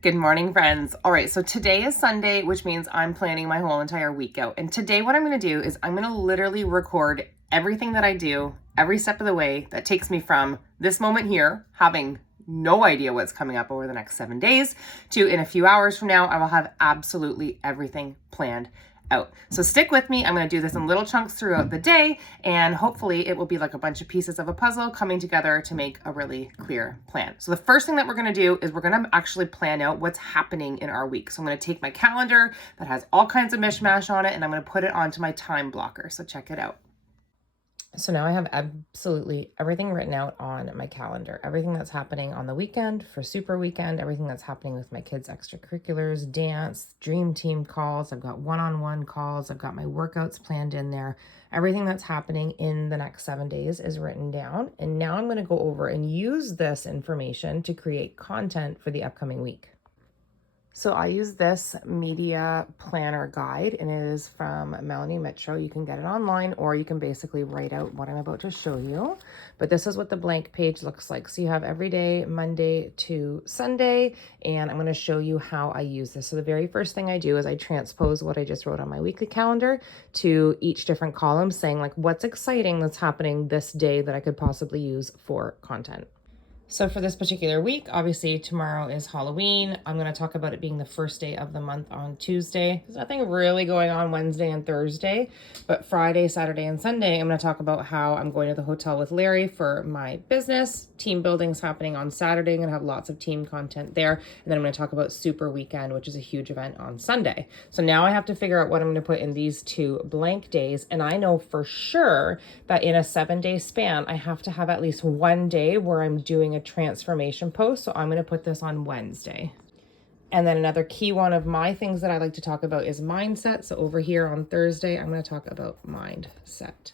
Good morning, friends. All right, so today is Sunday, which means I'm planning my whole entire week out. And today what I'm going to do is I'm going to literally record everything that I do every step of the way that takes me from this moment here, having no idea what's coming up over the next 7 days, to in a few hours from now, I will have absolutely everything planned out. So stick with me. I'm going to do this in little chunks throughout the day, and hopefully it will be like a bunch of pieces of a puzzle coming together to make a really clear plan. So the first thing that we're going to do is we're going to actually plan out what's happening in our week. So I'm going to take my calendar that has all kinds of mishmash on it, and I'm going to put it onto my time blocker. So check it out. So now I have absolutely everything written out on my calendar, everything that's happening on the weekend for Super Weekend, everything that's happening with my kids' extracurriculars, dance, dream team calls. I've got one-on-one calls. I've got my workouts planned in there. Everything that's happening in the next 7 days is written down. And now I'm going to go over and use this information to create content for the upcoming week. So I use this media planner guide, and it is from Melanie Mitro. You can get it online, or you can basically write out what I'm about to show you. But this is what the blank page looks like. So you have every day, Monday to Sunday, and I'm going to show you how I use this. So the very first thing I do is I transpose what I just wrote on my weekly calendar to each different column, saying like what's exciting that's happening this day that I could possibly use for content. So for this particular week, obviously tomorrow is Halloween. I'm going to talk about it being the first day of the month on Tuesday. There's nothing really going on Wednesday and Thursday, but Friday, Saturday, and Sunday, I'm going to talk about how I'm going to the hotel with Larry for my business. Team building's happening on Saturday. I'm going to have lots of team content there. And then I'm going to talk about Super Weekend, which is a huge event on Sunday. So now I have to figure out what I'm going to put in these 2 blank days. And I know for sure that in a 7-day span, I have to have at least one day where I'm doing a transformation post. So I'm going to put this on Wednesday. And then another key one of my things that I like to talk about is mindset. So over here on Thursday, I'm going to talk about mindset.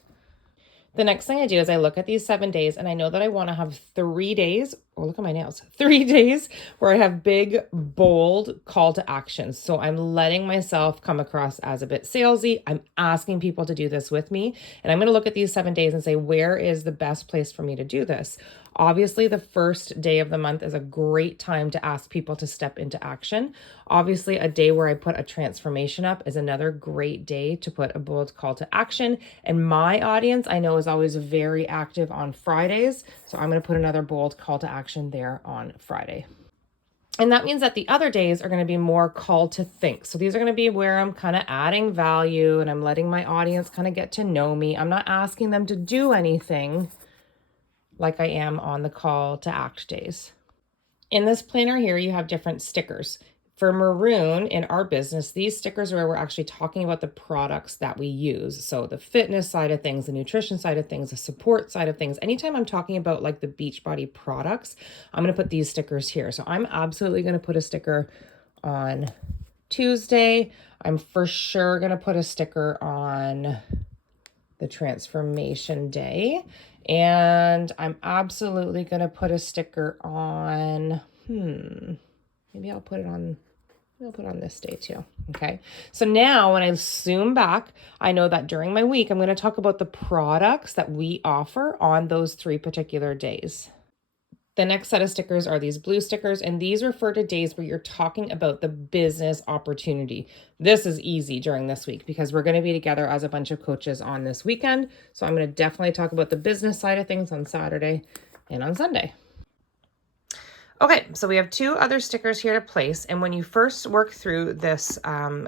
The next thing I do is I look at these 7 days, and I know that I want to have 3 days, oh, look at my nails, 3 days where I have big, bold call to actions. So I'm letting myself come across as a bit salesy. I'm asking people to do this with me. And I'm going to look at these 7 days and say, where is the best place for me to do this? Obviously, the first day of the month is a great time to ask people to step into action. Obviously, a day where I put a transformation up is another great day to put a bold call to action. And my audience, I know, is always very active on Fridays. So I'm going to put another bold call to action there on Friday. And that means that the other days are going to be more call to think. So these are going to be where I'm kind of adding value and I'm letting my audience kind of get to know me. I'm not asking them to do anything like I am on the call to act days. In this planner here, you have different stickers. For Maroon in our business, these stickers are where we're actually talking about the products that we use. So the fitness side of things, the nutrition side of things, the support side of things. Anytime I'm talking about like the Beachbody products, I'm going to put these stickers here. So I'm absolutely going to put a sticker on Tuesday. I'm for sure going to put a sticker on the transformation day. And I'm absolutely going to put a sticker on, maybe I'll put it on this day too. Okay. So now when I zoom back, I know that during my week, I'm going to talk about the products that we offer on those 3 particular days. The next set of stickers are these blue stickers, and these refer to days where you're talking about the business opportunity. This is easy during this week because we're going to be together as a bunch of coaches on this weekend. So I'm going to definitely talk about the business side of things on Saturday and on Sunday. Okay, so we have 2 other stickers here to place. And when you first work through this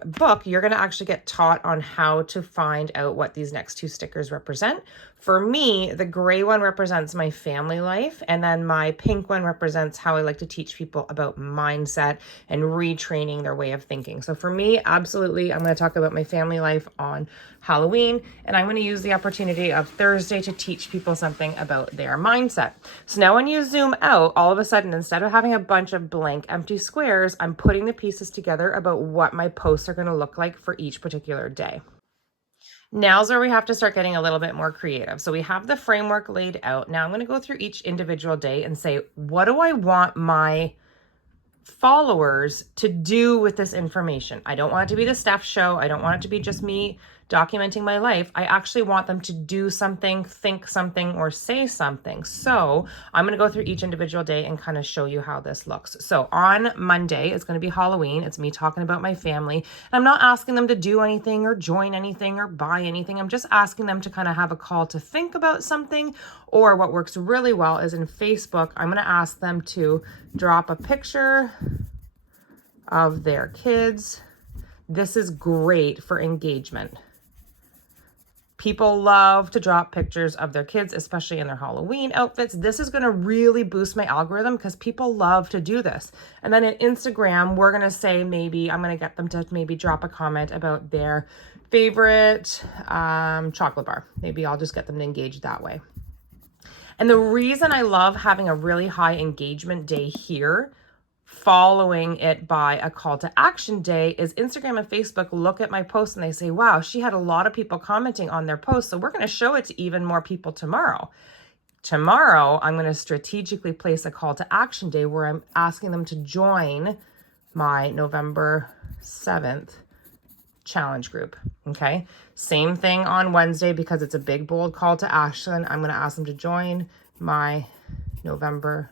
book, you're going to actually get taught on how to find out what these next 2 stickers represent. For me, the gray one represents my family life, and then my pink one represents how I like to teach people about mindset and retraining their way of thinking. So for me, absolutely, I'm going to talk about my family life on Halloween, and I'm going to use the opportunity of Thursday to teach people something about their mindset. So now when you zoom out, all of a sudden, instead of having a bunch of blank empty squares, I'm putting the pieces together about what my posts are going to look like for each particular day. Now's where we have to start getting a little bit more creative. So we have the framework laid out. Now I'm going to go through each individual day and say, what do I want my followers to do with this information? I don't want it to be the Steph show. I don't want it to be just me documenting my life, I actually want them to do something, think something, or say something. So I'm going to go through each individual day and kind of show you how this looks. So on Monday, it's going to be Halloween. It's me talking about my family. And I'm not asking them to do anything or join anything or buy anything. I'm just asking them to kind of have a call to think about something. Or what works really well is in Facebook, I'm going to ask them to drop a picture of their kids. This is great for engagement. People love to drop pictures of their kids, especially in their Halloween outfits. This is going to really boost my algorithm because people love to do this. And then in Instagram, we're going to say maybe I'm going to get them to maybe drop a comment about their favorite chocolate bar. Maybe I'll just get them to engage that way. And the reason I love having a really high engagement day here, following it by a call to action day, is Instagram and Facebook look at my post and they say, wow, she had a lot of people commenting on their post. So we're going to show it to even more people tomorrow. Tomorrow, I'm going to strategically place a call to action day where I'm asking them to join my November 7th challenge group. Okay. Same thing on Wednesday because it's a big, bold call to action. I'm going to ask them to join my November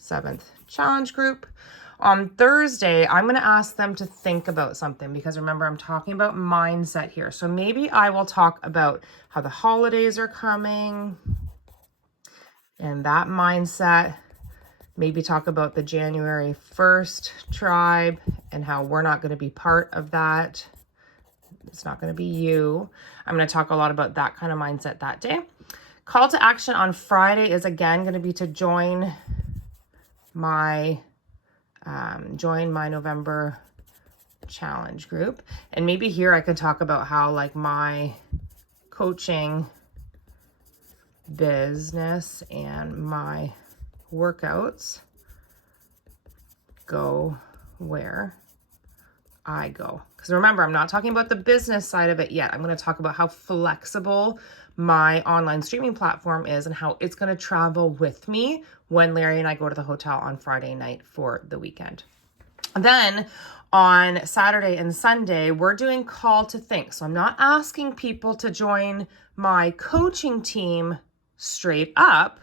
7th challenge group. On Thursday, I'm going to ask them to think about something because remember, I'm talking about mindset here. So maybe I will talk about how the holidays are coming and that mindset. Maybe talk about the January 1st tribe and how we're not going to be part of that. It's not going to be you. I'm going to talk a lot about that kind of mindset that day. Call to action on Friday is again going to be to join my November challenge group. And maybe here I can talk about how like my coaching business and my workouts go where I go. Because remember, I'm not talking about the business side of it yet. I'm going to talk about how flexible my online streaming platform is and how it's going to travel with me when Larry and I go to the hotel on Friday night for the weekend. Then on Saturday and Sunday, we're doing call to think. So I'm not asking people to join my coaching team straight up.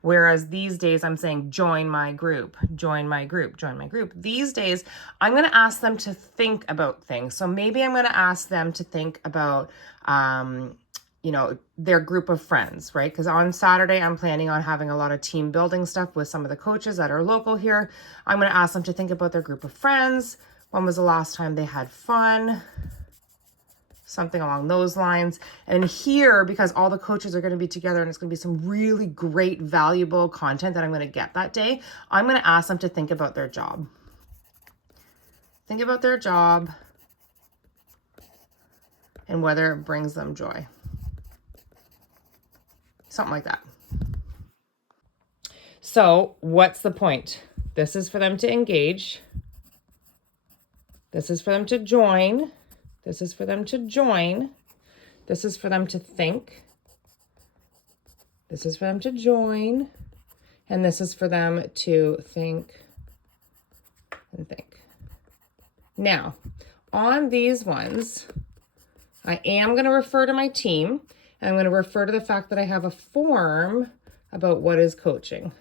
Whereas these days I'm saying, join my group, join my group, join my group. These days, I'm going to ask them to think about things. So maybe I'm going to ask them to think about, their group of friends, right? Because on Saturday, I'm planning on having a lot of team building stuff with some of the coaches that are local here. I'm going to ask them to think about their group of friends. When was the last time they had fun? Something along those lines. And here, because all the coaches are going to be together and it's going to be some really great, valuable content that I'm going to get that day, I'm going to ask them to think about their job. Think about their job and whether it brings them joy. Something like that. So what's the point? This is for them to engage. This is for them to join. This is for them to join. This is for them to think. This is for them to join. And this is for them to think and think. Now, on these ones, I am going to refer to my team. And I'm going to refer to the fact that I have a form about what is coaching.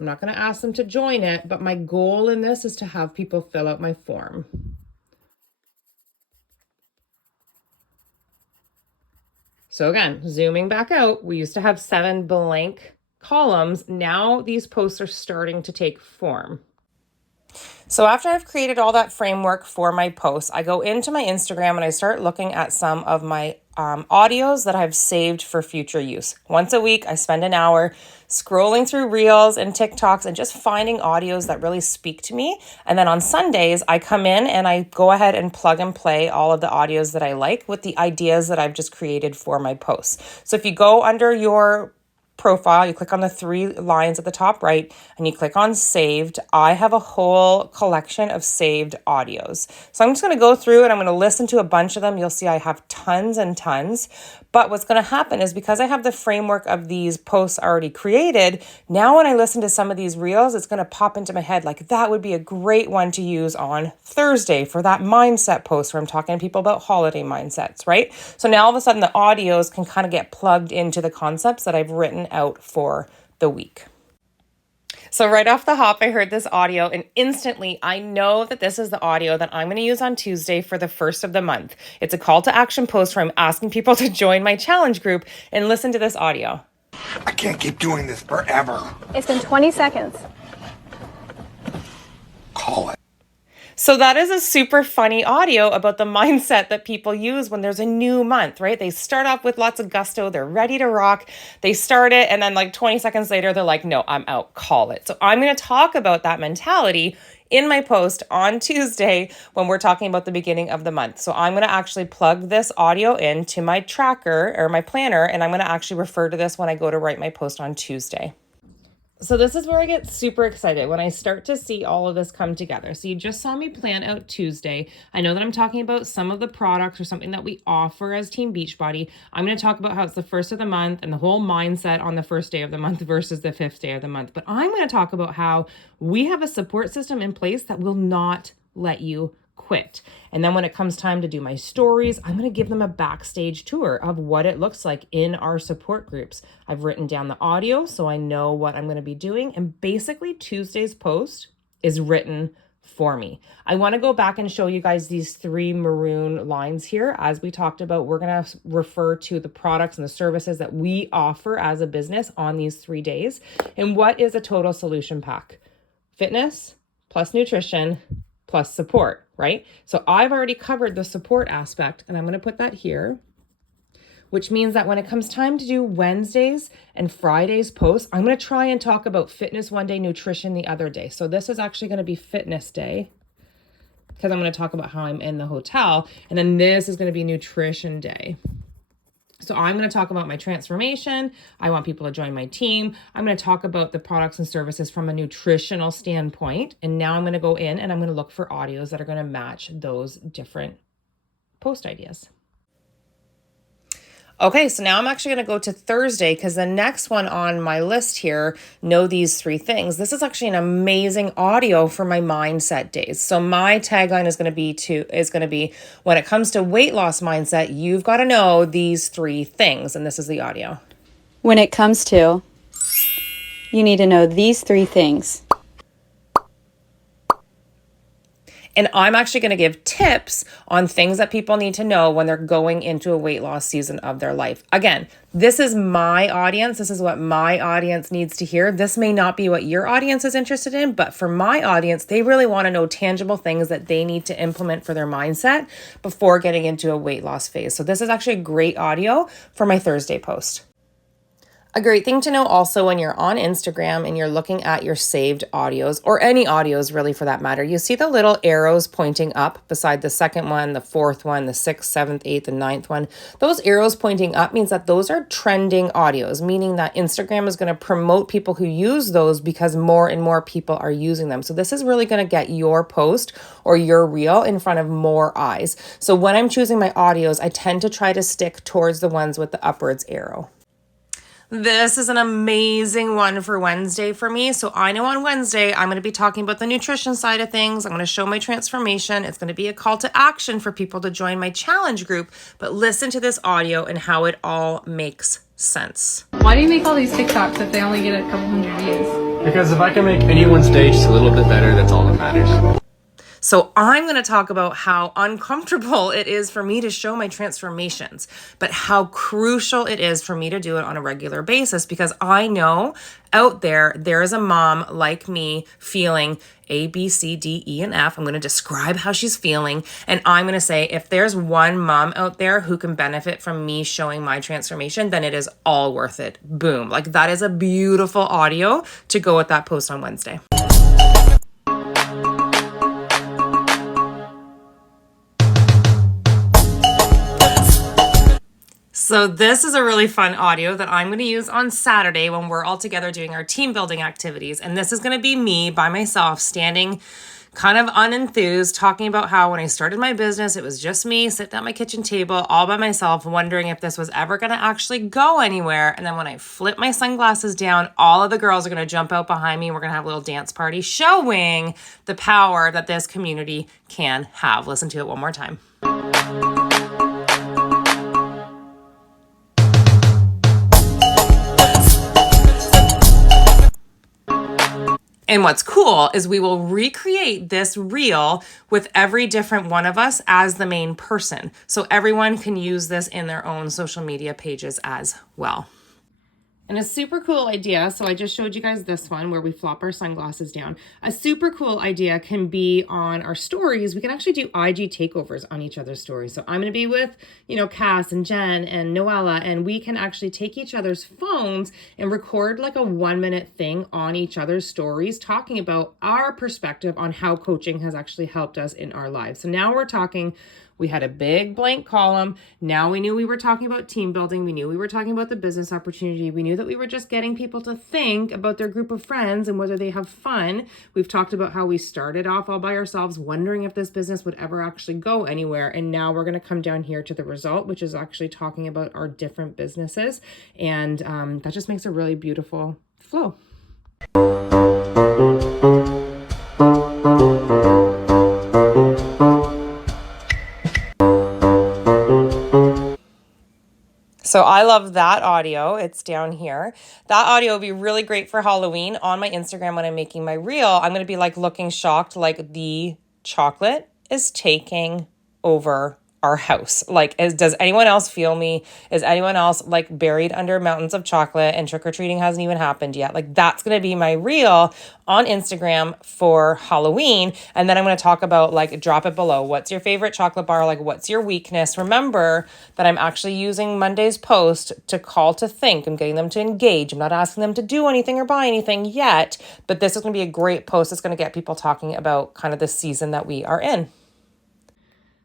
I'm not going to ask them to join it, but my goal in this is to have people fill out my form. So again, zooming back out, we used to have 7 blank columns. Now these posts are starting to take form. So after I've created all that framework for my posts, I go into my Instagram and I start looking at some of my audios that I've saved for future use. Once a week, I spend an hour scrolling through Reels and TikToks and just finding audios that really speak to me. And then on Sundays, I come in and I go ahead and plug and play all of the audios that I like with the ideas that I've just created for my posts. So if you go under your profile, you click on the 3 lines at the top right, and you click on saved. I have a whole collection of saved audios. So I'm just going to go through and I'm going to listen to a bunch of them. You'll see I have tons and tons. But what's going to happen is because I have the framework of these posts already created, now when I listen to some of these reels, it's going to pop into my head like that would be a great one to use on Thursday for that mindset post where I'm talking to people about holiday mindsets, right? So now all of a sudden the audios can kind of get plugged into the concepts that I've written out for the week. So right off the hop, I heard this audio and instantly I know that this is the audio that I'm going to use on Tuesday for the first of the month. It's a call to action post where I'm asking people to join my challenge group and listen to this audio. I can't keep doing this forever. It's been 20 seconds. Call it. So that is a super funny audio about the mindset that people use when there's a new month, right? They start off with lots of gusto. They're ready to rock. They start it. And then like 20 seconds later, they're like, no, I'm out. Call it. So I'm going to talk about that mentality in my post on Tuesday when we're talking about the beginning of the month. So I'm going to actually plug this audio into my tracker or my planner, and I'm going to actually refer to this when I go to write my post on Tuesday. So this is where I get super excited when I start to see all of this come together. So you just saw me plan out Tuesday. I know that I'm talking about some of the products or something that we offer as Team Beachbody. I'm going to talk about how it's the first of the month and the whole mindset on the first day of the month versus the 5th day of the month. But I'm going to talk about how we have a support system in place that will not let you quit. And then when it comes time to do my stories, I'm going to give them a backstage tour of what it looks like in our support groups. I've written down the audio so I know what I'm going to be doing. And basically Tuesday's post is written for me. I want to go back and show you guys these 3 maroon lines here. As we talked about, we're going to refer to the products and the services that we offer as a business on these 3 days. And what is a total solution pack? Fitness plus nutrition plus support, right? So I've already covered the support aspect and I'm going to put that here, which means that when it comes time to do Wednesdays and Fridays posts, I'm going to try and talk about fitness one day, nutrition the other day. So this is actually going to be fitness day because I'm going to talk about how I'm in the hotel. And then this is going to be nutrition day. So I'm going to talk about my transformation. I want people to join my team. I'm going to talk about the products and services from a nutritional standpoint. And now I'm going to go in and I'm going to look for audios that are going to match those different post ideas. Okay, so now I'm actually going to go to Thursday because the next one on my list here, know these 3 things. This is actually an amazing audio for my mindset days. So my tagline is going to be when it comes to weight loss mindset, you've got to know these 3 things. And this is the audio. When it comes to, you need to know these 3 things. And I'm actually going to give tips on things that people need to know when they're going into a weight loss season of their life. Again, this is my audience. This is what my audience needs to hear. This may not be what your audience is interested in, but for my audience, they really want to know tangible things that they need to implement for their mindset before getting into a weight loss phase. So this is actually a great audio for my Thursday post. A great thing to know also when you're on Instagram and you're looking at your saved audios, or any audios really for that matter, you see the little arrows pointing up beside the 2nd one, the 4th one, the 6th, 7th, 8th, and 9th one. Those arrows pointing up means that those are trending audios, meaning that Instagram is going to promote people who use those because more and more people are using them. So this is really going to get your post or your reel in front of more eyes. So when I'm choosing my audios, I tend to try to stick towards the ones with the upwards arrow. This is an amazing one for Wednesday for me. So I know on Wednesday, I'm going to be talking about the nutrition side of things. I'm going to show my transformation. It's going to be a call to action for people to join my challenge group, but listen to this audio and how it all makes sense. Why do you make all these TikToks if they only get a couple hundred views? Because if I can make anyone's day just a little bit better, that's all that matters. So I'm going to talk about how uncomfortable it is for me to show my transformations, but how crucial it is for me to do it on a regular basis, because I know out there is a mom like me feeling A, B, C, D, E, and F. I'm going to describe how she's feeling. And I'm going to say, if there's one mom out there who can benefit from me showing my transformation, then it is all worth it. Boom. Like that is a beautiful audio to go with that post on Wednesday. So this is a really fun audio that I'm going to use on Saturday when we're all together doing our team building activities. And this is going to be me by myself standing kind of unenthused, talking about how when I started my business, it was just me sitting at my kitchen table all by myself, wondering if this was ever going to actually go anywhere. And then when I flip my sunglasses down, all of the girls are going to jump out behind me. We're going to have a little dance party showing the power that this community can have. Listen to it one more time. And what's cool is we will recreate this reel with every different one of us as the main person. So everyone can use this in their own social media pages as well. And a super cool idea, so I just showed you guys this one where we flop our sunglasses down. A super cool idea can be on our stories. We can actually do IG takeovers on each other's stories. So I'm going to be with, Cass and Jen and Noella, and we can actually take each other's phones and record like a 1-minute thing on each other's stories, talking about our perspective on how coaching has actually helped us in our lives. So now we're talking. We had a big blank column. Now we knew we were talking about team building. We knew we were talking about the business opportunity. We knew that we were just getting people to think about their group of friends and whether they have fun. We've talked about how we started off all by ourselves, wondering if this business would ever actually go anywhere. And now we're going to come down here to the result, which is actually talking about our different businesses. And that just makes a really beautiful flow. So I love that audio. It's down here. That audio will be really great for Halloween on my Instagram when I'm making my reel. I'm going to be like looking shocked, like the chocolate is taking over our house. Like, does anyone else feel me? Is anyone else like buried under mountains of chocolate and trick-or-treating hasn't even happened yet? Like, that's going to be my reel on Instagram for Halloween. And then I'm going to talk about like, drop it below. What's your favorite chocolate bar? Like, what's your weakness? Remember that I'm actually using Monday's post to call to think. I'm getting them to engage. I'm not asking them to do anything or buy anything yet, but this is going to be a great post. It's going to get people talking about kind of the season that we are in.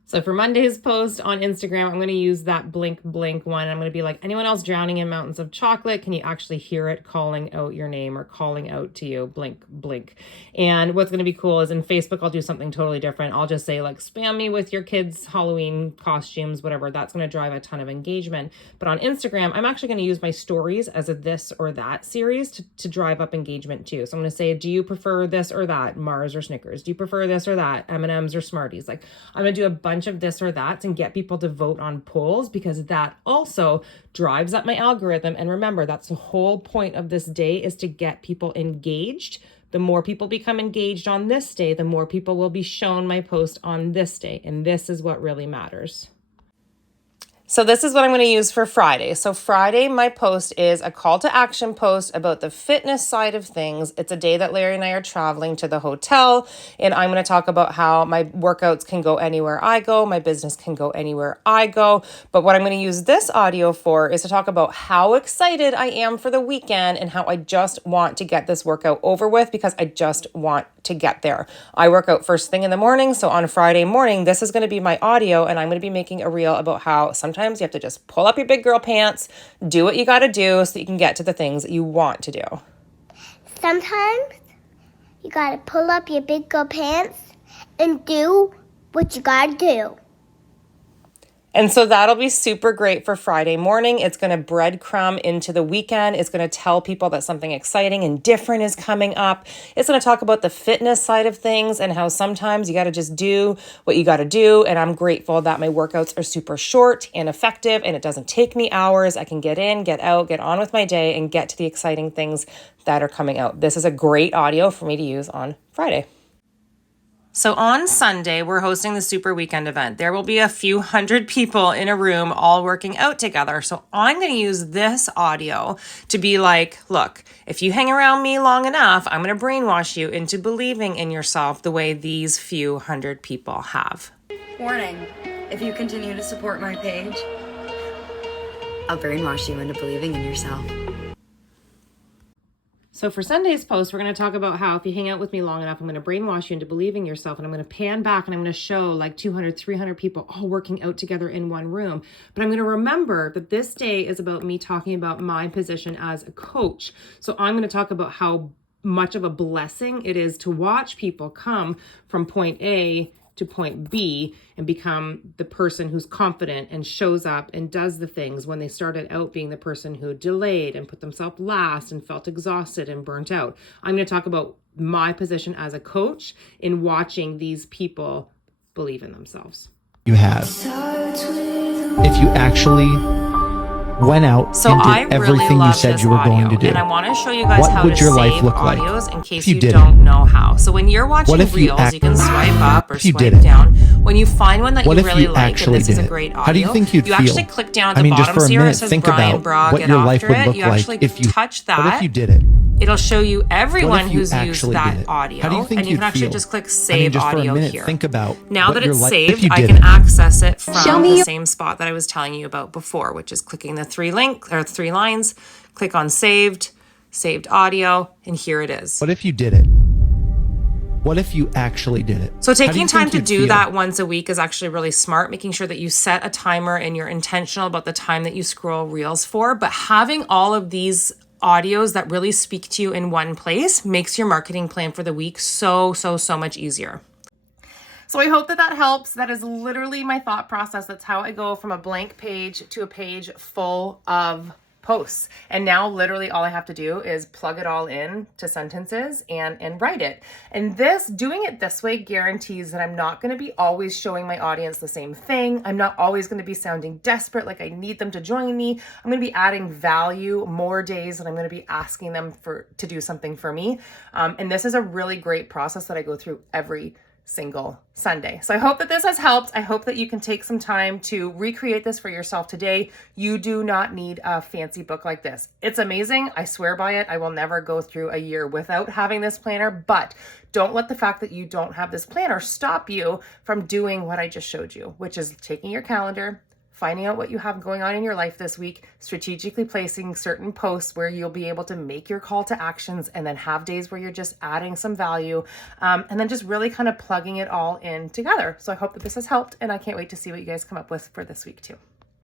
So for Monday's post on Instagram, I'm going to use that blink one. I'm going to be like, anyone else drowning in mountains of chocolate? Can you actually hear it calling out your name or calling out to you? Blink. And what's going to be cool is in Facebook, I'll do something totally different. I'll just say like, spam me with your kids' Halloween costumes, whatever. That's going to drive a ton of engagement. But on Instagram, I'm actually going to use my stories as a this or that series to drive up engagement too. So I'm going to say, do you prefer this or that? Mars or Snickers? Do you prefer this or that? M&Ms or Smarties? Like, I'm going to do a bunch of this or that and get people to vote on polls, because that also drives up my algorithm. And remember, that's the whole point of this day, is to get people engaged. The more people become engaged on this day, the more people will be shown my post on this day. And this is what really matters. So this is what I'm going to use for Friday. So Friday, my post is a call to action post about the fitness side of things. It's a day that Larry and I are traveling to the hotel, and I'm going to talk about how my workouts can go anywhere I go. My business can go anywhere I go. But what I'm going to use this audio for is to talk about how excited I am for the weekend and how I just want to get this workout over with, because I just want to get there. I work out first thing in the morning. So on Friday morning, this is going to be my audio, and I'm going to be making a reel about how sometimes you have to just pull up your big girl pants, do what you got to do so that you can get to the things that you want to do. Sometimes you got to pull up your big girl pants and do what you got to do. And so that'll be super great for Friday morning. It's going to breadcrumb into the weekend. It's going to tell people that something exciting and different is coming up. It's going to talk about the fitness side of things and how sometimes you got to just do what you got to do. And I'm grateful that my workouts are super short and effective, and it doesn't take me hours. I can get in, get out, get on with my day, and get to the exciting things that are coming out. This is a great audio for me to use on Friday. So on Sunday, we're hosting the Super Weekend event. There will be a few hundred people in a room all working out together. So I'm going to use this audio to be like, look, if you hang around me long enough, I'm going to brainwash you into believing in yourself the way these few hundred people have. Warning, if you continue to support my page, I'll brainwash you into believing in yourself. So for Sunday's post, we're going to talk about how if you hang out with me long enough, I'm going to brainwash you into believing yourself, and I'm going to pan back and I'm going to show like 200, 300 people all working out together in one room. But I'm going to remember that this day is about me talking about my position as a coach. So I'm going to talk about how much of a blessing it is to watch people come from point A to point B and become the person who's confident and shows up and does the things when they started out being the person who delayed and put themselves last and felt exhausted and burnt out. I'm going to talk about my position as a coach in watching these people believe in themselves. You have. If you actually went out and did everything you said you were going to do, and I want to show you guys what how would to your save life look like audios in case if you you did don't know how. So when you're watching What if you reels, you can swipe up or if you swipe did it? down. When you find one that What you if really you like, and actually this is a did it? great audio, How do you think you'd you feel? actually click down at I the mean, just bottom for a here, it minute, says think Brian about Bra, what get your life after would it. look You like actually if you touch that. What if you did it? It'll show you everyone What if you who's used actually that did it? audio, How do you think and you you'd can actually feel? just click I save mean, just for a audio minute, here. think about Now what that your it's life- if saved, you I did can it. access it from the same spot that I was telling you about before, which is clicking the three lines, click on saved audio, and here it is. What if you did it? What if you actually did it? So How do taking you time think to you'd do feel? that once a week is actually really smart, making sure that you set a timer and you're intentional about the time that you scroll reels for. But having all of these audios that really speak to you in one place makes your marketing plan for the week so much easier. So I hope that that helps. That is literally my thought process. That's how I go from a blank page to a page full of posts. And now literally all I have to do is plug it all in to sentences and write it. And doing it this way guarantees that I'm not going to be always showing my audience the same thing. I'm not always going to be sounding desperate, like I need them to join me. I'm going to be adding value more days than I'm going to be asking them to do something for me. And this is a really great process that I go through every single Sunday. So I hope that this has helped. I hope that you can take some time to recreate this for yourself today. You do not need a fancy book like this. It's amazing. I swear by it. I will never go through a year without having this planner, but don't let the fact that you don't have this planner stop you from doing what I just showed you, which is taking your calendar, finding out what you have going on in your life this week, strategically placing certain posts where you'll be able to make your call to actions, and then have days where you're just adding some value, and then just really kind of plugging it all in together. So I hope that this has helped, and I can't wait to see what you guys come up with for this week too.